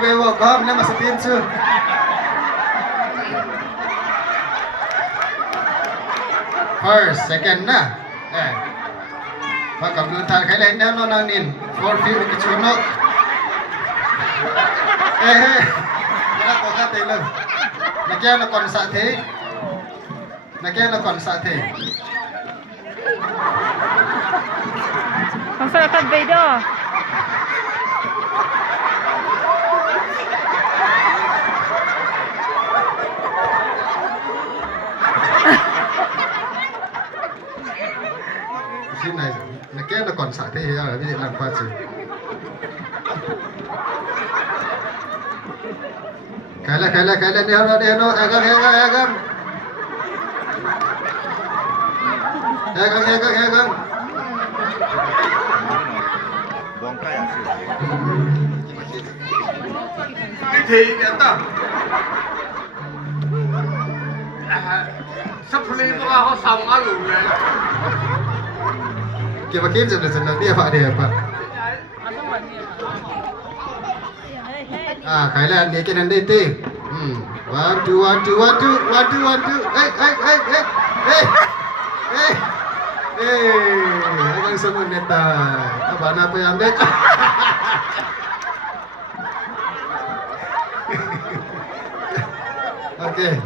Bebo, kom na masapin su. First, second na. Pagkablo tayo kailan na no nang nin. 4-5 kichuno. Wala ko ka tayo lang. Nagyan na kon sa te. Ang sarap video. Khi này là kia nó còn xả thế là cái gì làm qua chứ cái là đeo nó agam buông tay à cái gì vậy ta sắp lên nó họ xong á rồi kia mà kia dần dia pak dia pak cái là dia kena dete 1 2 Agang semua neta abang apa yang ambil okay